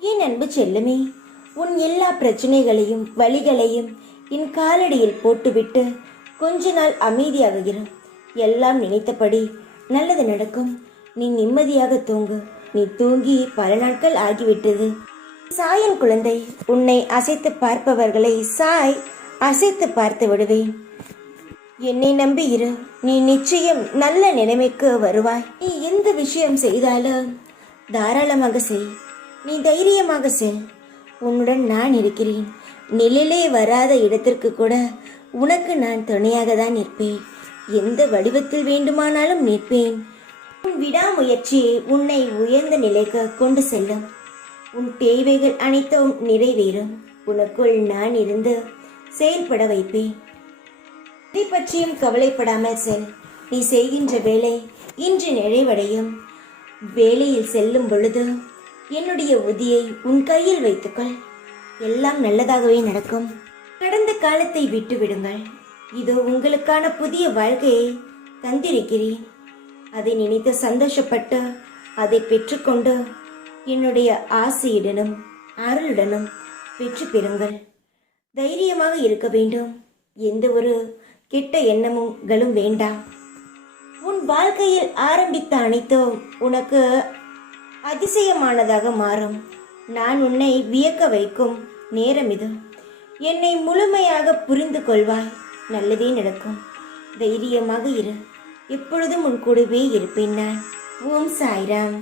என் அன்பு செல்லுமே, உன் எல்லா பிரச்சனைகளையும் வழிகளையும் என் காலடியில் போட்டுவிட்டு கொஞ்ச நாள் அமைதியாக இரு. எல்லாம் நினைத்தபடி நல்லது நடக்கும். நீ நிம்மதியாக தூங்கு. நீ தூங்கி பல நாட்கள் ஆகிவிட்டது. சாயன் குழந்தை, உன்னை அசைத்து பார்ப்பவர்களை அசைத்து பார்த்து விடுவேன். என்னை நம்பி இரு. நீ நிச்சயம் நல்ல நிலைமைக்கு வருவாய். நீ எந்த விஷயம் செய்தாலும் தாராளமாக செய். நீ தைரியமாக செல். உன்னுடன் நான் இருக்கிறேன். நிழலே வராத இடத்திற்கு கூட உனக்கு நான் துணையாக தான் நிற்பேன். எந்த வடிவத்தில் வேண்டுமானாலும் நிற்பேன். உன் விடாமுயற்சி உன்னை உயர்ந்த நிலைக்கு கொண்டு செல்லும். உன் தேவைகள் அனைத்தும் நிறைவேறும். உனக்குள் நான் இருந்து செயல்பட வைப்பேன். இதை பற்றியும் கவலைப்படாமல் செல். நீ செய்கின்ற வேலை இன்று நிறைவடையும். வேலையில் செல்லும் பொழுது என்னுடைய உதியை உன் கையில் வைத்துக்கொள். எல்லாம் நல்லதாகவே நடக்கும். கடந்த காலத்தை விட்டு விடுங்கள். இதோ உங்களுக்கான புதிய வாழ்க்கையை தந்திருக்கிறேன். அதை நினைத்து சந்தோஷப்பட்டு அதை பெற்றுக்கொண்டு என்னுடைய ஆசையுடனும் அருளுடனும் பெற்று பெறுங்கள். தைரியமாக இருக்க வேண்டும். எந்த ஒரு கெட்ட எண்ணமும் வேண்டாம். உன் வாழ்க்கையில் ஆரம்பித்த அனைத்தும் உனக்கு அதிசயமானதாக மாறும். நான் உன்னை வியக்க வைக்கும் நேரம் இது. என்னை முழுமையாக புரிந்து கொள்வாய். நல்லதே நடக்கும். தைரியமாக இரு. எப்பொழுதும் உன் கூடவே இருப்பேன் நான். ஓம் சாய்ராம்.